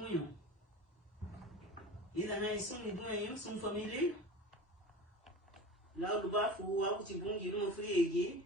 bunho. Ida na isum ni bunho sum family. Lá do bafo wa kuti bungi no friegi.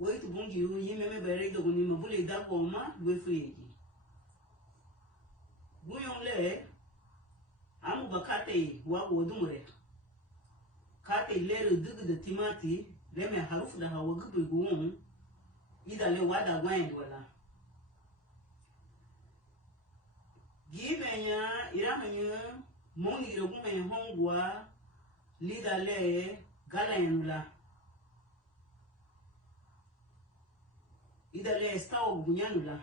Woi tu bungi yu yime bere do ni mabule da koma we friegi. Bunho le amu bakate wa wodumure. Kate lere dugu de timati leme harufu da hawa gubu guun. Ida le wada gwen wala. Gibenya iramanya moni irogumenya hongwa lida le gala yanula. Ida le stawo bunyanula.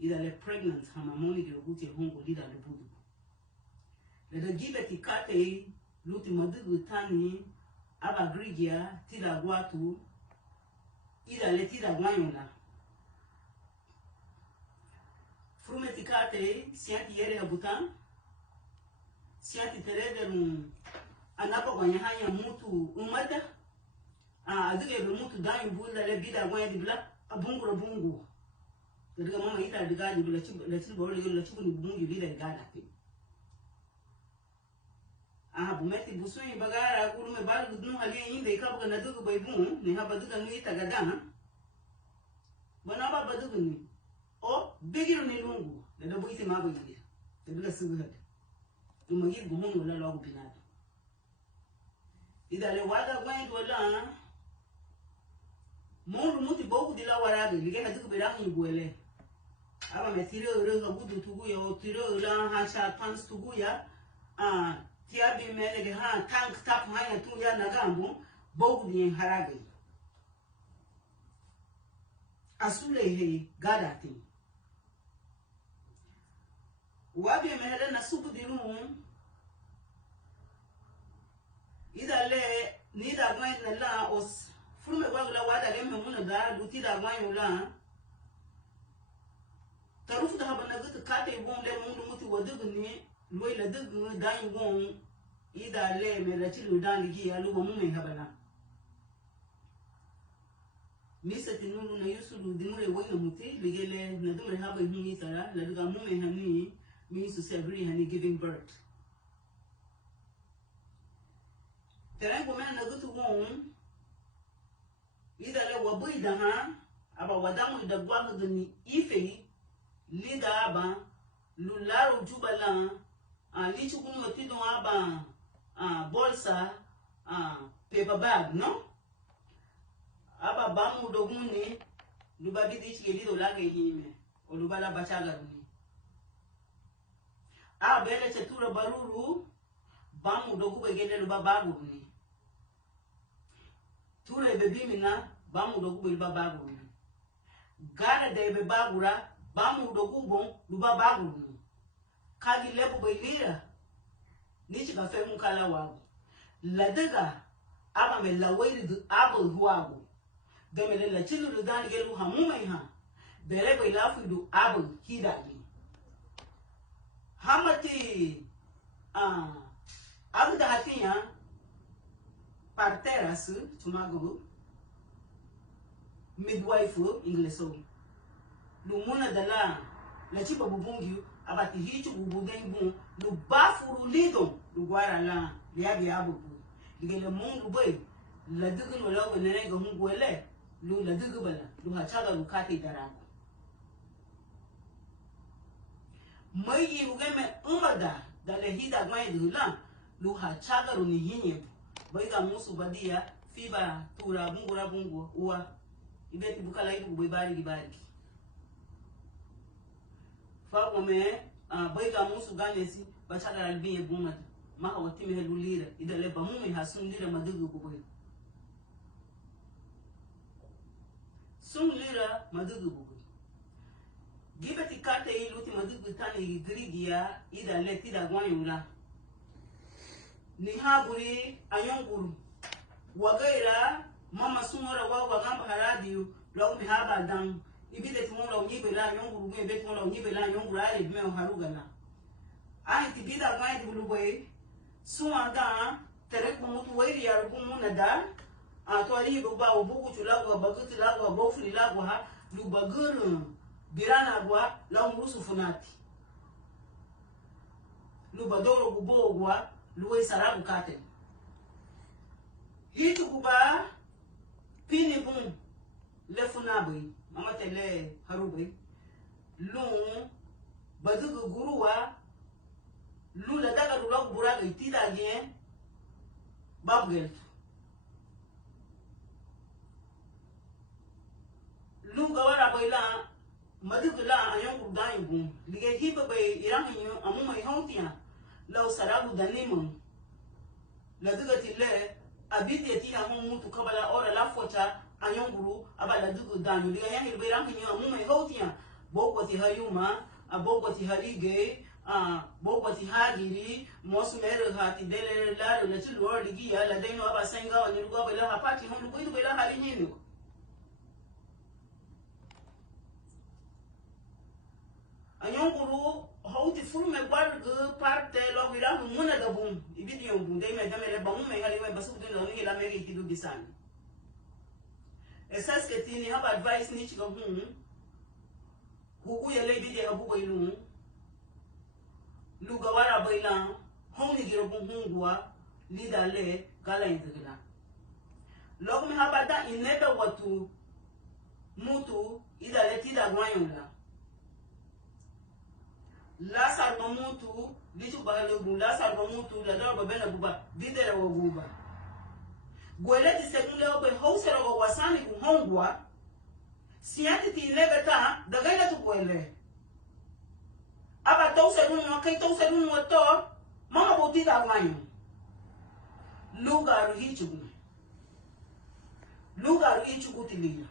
Ida le pregnant hama moni iroguti hongwa lida le budu. Leda gibe tikate luti madugu tani aba grigia tida guatu. Ida le tida guanyula. Frume tikate sianti yere habutan. Sianti terede anapa gwanyahanya mutu umada. Aduge be mutu danyu bunda le bida gwanya dibla abungu la bungu. Kadiga mama ita adiga dibla chibu bolo la chibu ni bungu bida igada pe. Bumeti busui bagara kulume balu gudnu haliya inde ikabuga nadugu baibun ni habaduga nui tagadana. Banaba badugu ni. O bigiru ni lungu da buiti mago yigira da biga sugu hada umagir guhun wala logo binado ida le wada gwain wala monu muti boku dila waraga lige hadu bira mu gwele aba metiro ro ga budu tugu ya o tiro la ha cha pants tugu ya tia bi mele ge ha tank tap hanya tu ya nagambu boku ni haraga asule he gadati wabi mehele na subu dirumu ida le ni da gwan na la os fume wagla wada le memuna da duti da gwan la tarufu da habana gutu kate bon le mundu muti wadugu ni loy la dugu da ngon ida le me la tilu dan ligi ya lu mu me habana misa tinulu na yusulu dimure wona muti ligele na dumre haba hini tara la duga mu me hani means to say agree honey giving birth. Terengo mena nagutu won ida le wabuida ha aba wadamu ida gwamu duni ife lida aba lularu jubala lichu kunu matido aba bolsa paper bag no aba bamu doguni lubabidi ichi lido lage hime olubala bachaga duni bele chetura baruru bamu dogu begele luba bagu ni ture bebimina bamu dogu be bagu ni gare de be bagura bamu dogu bon luba bagu ni kagi lebu belira nichi ka femu kala wagu ladaga aba me laweri du abo huagu gamele la chilu dan gelu hamumai ha bele be lafu du abo hidagi Hamati abu da hatinya parteras tumago midwife ingleso lumuna dala la chiba bubungi abati hichu bubudengu lu bafuru lido lu gwara la liabi abu digele mungu boy la dugu wala wala ga mungwele lu la dugu bala lu hachaga lu kati darango mai ugeme umada dale hida gwai dula lu hachaga ru ni hinye baiga musu badia fiba tura bungura bungu uwa ibeti bukala ibu bibari gibari fa gome baiga musu ganesi bachaga albiye bumata maka watime helulira idale bamume hasundira madugu buboy sunlira madugu buboy Gibeti kate iluti madugu tani grigia ida leti da gwanyula. Ni haburi ayonguru. Wagaira mama sumora wawa ngamba haradiyo la umi haba dang. Ibide timola unyibe la ayonguru mwe beti mola unyibe la ayonguru ali bime uharuga la. Ahi tibida gwany dibulubwe. Suwanda tereku mutu wairi ya rugumu na da. Tuwali buba ubugu chulagwa baguti lagwa bofuli lagwa ha. Lubaguru. birana gwa la umurusu funati luba doro gubogwa luwe sarabu kate hitu kuba pini bun le funabi mama tele harubi lun badugu guruwa lula daga lula buraga itida gen babgel lunga wara baila madugla ayon kudayin bun lige hiba bay irahin amu mai hontiya law sarabu danimun la duga tille abidi ti amu mutu kabala ora la fota ayon guru abala dugu danyu lige yan bay irahin amu mai hontiya bogwati hayuma abogwati harige bogwati hagiri mosumere hati dele la le tulu ligi ya la deno aba senga wa nirugo bela hapati hon lugo bela halinyini anyonguru hauti furume gwargu parte lo wira muna da bum ibidi yombu dai me damele bamu me hali me basu de no ni la meri tidu bisani esas que tini haba advice ni chiga hugu yele ibidi abu bailu luga wara baila honi giro hungwa lidale gala indigila log me haba da inebe watu mutu idale tida gwanyula la sarba mutu lichu bahalo gun la sarba mutu la darba bena buba bidere wo buba gwele ti sekunde obe housera wo wasani ku hongwa siati ti nebeta daga ila tu gwele aba tausa dun no kai tausa dun no to mama boti da wanyo lugaru hichu gutilila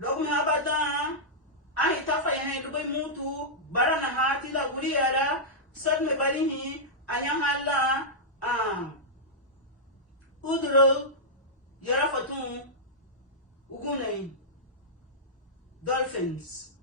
logum habada ai tafa yana dubai mutu barana hati la guriara sad me balihi anyangala udro yara fatun ugunai dolphins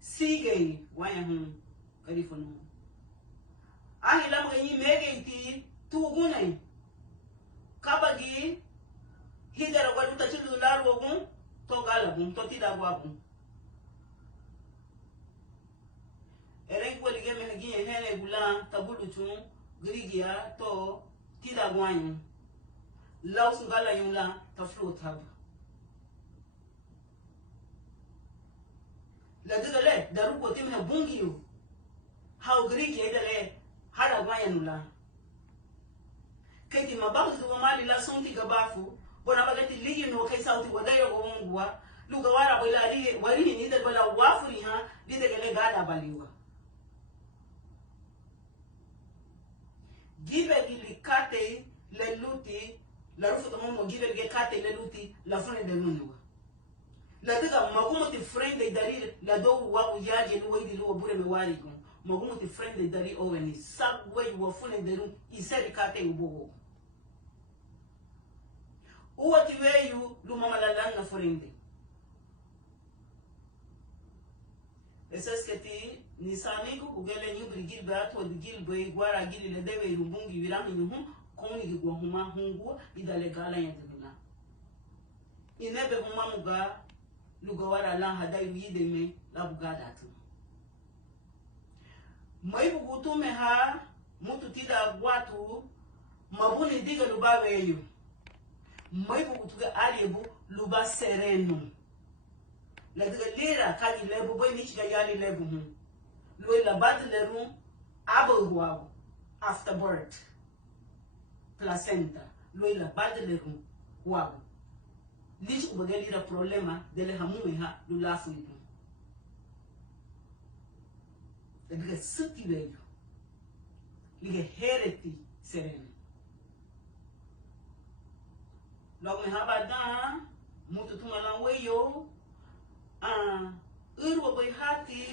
sige waya kalifonu ai lam gani mege ti tu ugunai kabagi hidara wadu tachilu laru ogun to galabun to tida wabun eren ko lige men gi hene gula tabulu chun grigia to tida gwanyu laus ngala yula to float hab la digale daru ko timna bungiyo how grigia dale hada gwanyu keti mabangu to mali la sonti gabafu bona bagati ligi no kai sauti wadayo go ngwa luga wara bola ri wari ni de bola wafuri ha dide gele gada baliwa gibe gili kate le luti la rufu to mo gibe ge kate le luti la fune de munwa la diga magumo ti friend de dari la do wa ujaje lu widi lu bure me wari go magumo ti friend de dari o weni sabwe wa fune de ru iseri kate ubo uwati weyu lumama lalanga forinde esesketi nisaniku ugele nyubri gilbe ato gilbe gwara gili le dewe lumbungi wirami nyuhu koni gigwa huma hungu idale gala yandibuna inebe huma muga lugawara lan hadayu yideme la bugada tu maibu gutume ha mutu tida gwatu mabuni diga lubaweyu maibu kutuga alibu luba sereno la diga lera kali lebu boy ni chiga yali lebu lo la bad leru abo huago after birth placenta lo la bad leru huago lichi kubagali da problema dele hamume ha lulafu ibu la diga suti leyo liga hereti sereno log me habada mutu tumala weyo urwo boy hati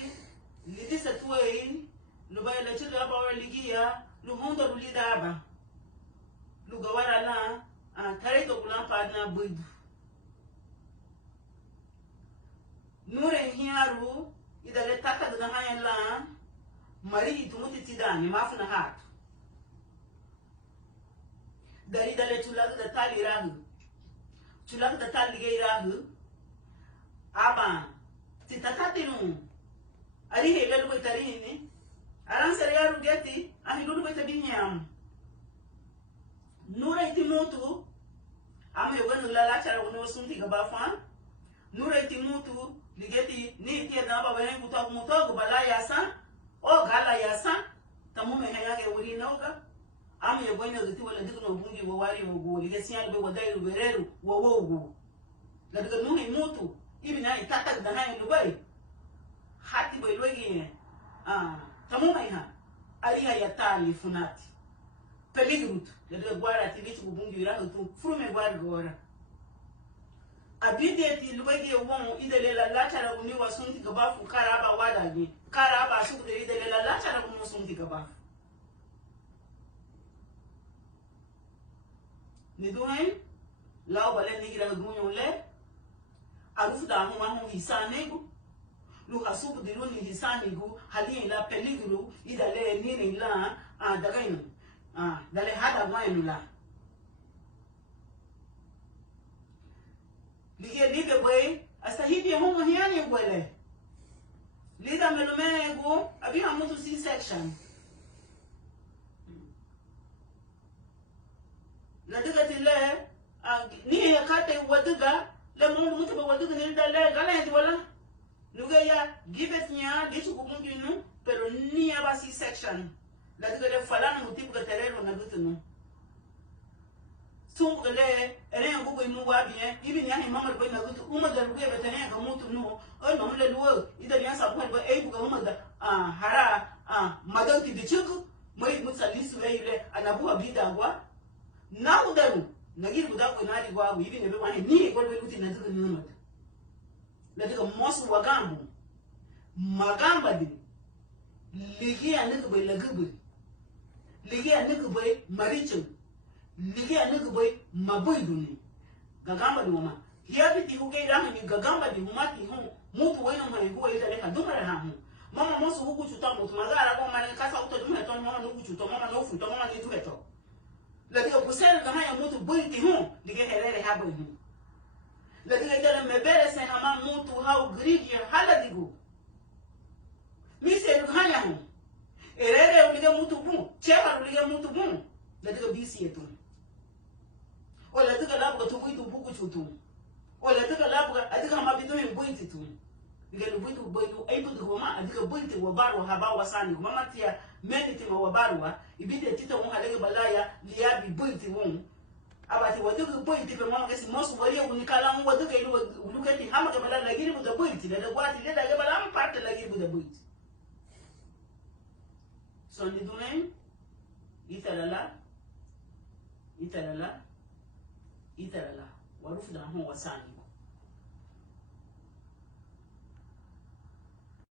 lidisa tuwei lubay la chido aba ligia luhunda lulida aba lugawara la kareto kula padna buidu nure hiaru idale taka daga hayan la mari tumuti tidani mafuna hatu dari dale tulaga da tali rahu tulak da tal ligeira hu aba ti tatatinu ari hele lu tarini aran sere yaru geti ani lu beta binyam nura iti mutu ame yogan la chara wono sunti gabafa nura iti mutu ligeti ni ti da ba wenen kuta muto bala yasa o gala yasa tamu me hayage wuri noga ame yogan geti wala digno bungi wo wari wo go ligesi yan be wadai bereru wo wo go la diga nuni mutu ibina itata da hayi dubai hati bai logi tamu mai ha ariha ya tali funati peligrut da gwara ti bitu bungi ra to frume gwar gora abide ti logi won idele la latara uni wasunti gaba fu karaba wada ni karaba su da idele la latara uni wasunti gaba ni duhen law bale ni gira gunyo le arufu da hu hisanego lu hasubu diluni hisanigu hali la peligru idale nini la dagainu dale hada wainu la lige boy asahidi homo hiani gwele liga melomego abi hamutu C section la diga tile ni yakate wadiga le mungu mutu ba wadiga ni dale gala ndi wala Nugeya give it nya disu kubunginu pero ni aba C section la diga le falana mutibu ga terero na gutunu sumbu le ere ngugo inu wa bien ibi nya ni mama ko na gutu uma da ruge betane ga mutu no o no le luo ida nya sa ko ba e buga uma da hara madanti de chuku mai mutalisu le ile anabu abidangwa na udaru nagiri buda ko na ri gwa ibi ne be wani ni ko be luti na diga ni no la diga mosu wagambu magamba di ligi aniga bai lagibri ligi aniga bai marichin ligi aniga bai mabuiduni gagamba di wama hiya biti huge rama ni gagamba di humati hu mutu wena mwana huwa ita leka dumara hamu mama mosu huku chuta mutu magara kwa mwana kasa uto dumara tono mama nuku chuta mama nufu to mama nitu heto la diga kusere gama ya mutu buiti hu ligi herere habo hu la diga idala mebere se hama mutu hau grigi hala digu mi se lukanya hu erere ulige mutu bu cheka ulige mutu bu la diga bisi etu o la diga labuga tu buitu buku chutu o la diga labuga adiga hama bitu mi buiti tu diga lu buitu buitu aibu diga ma adiga buiti wabaru haba wasani mama tia meniti ma wabaru wa ibite tita mu halege balaya liabi buiti won abati waduga buiti pe mama kesi mosu wariya unikala mu waduga ilu ulukati hama ke balala lagiri bu da buiti da gwati le da bala am parte lagiri bu da buiti so ni dunen italala warufu da hon wasani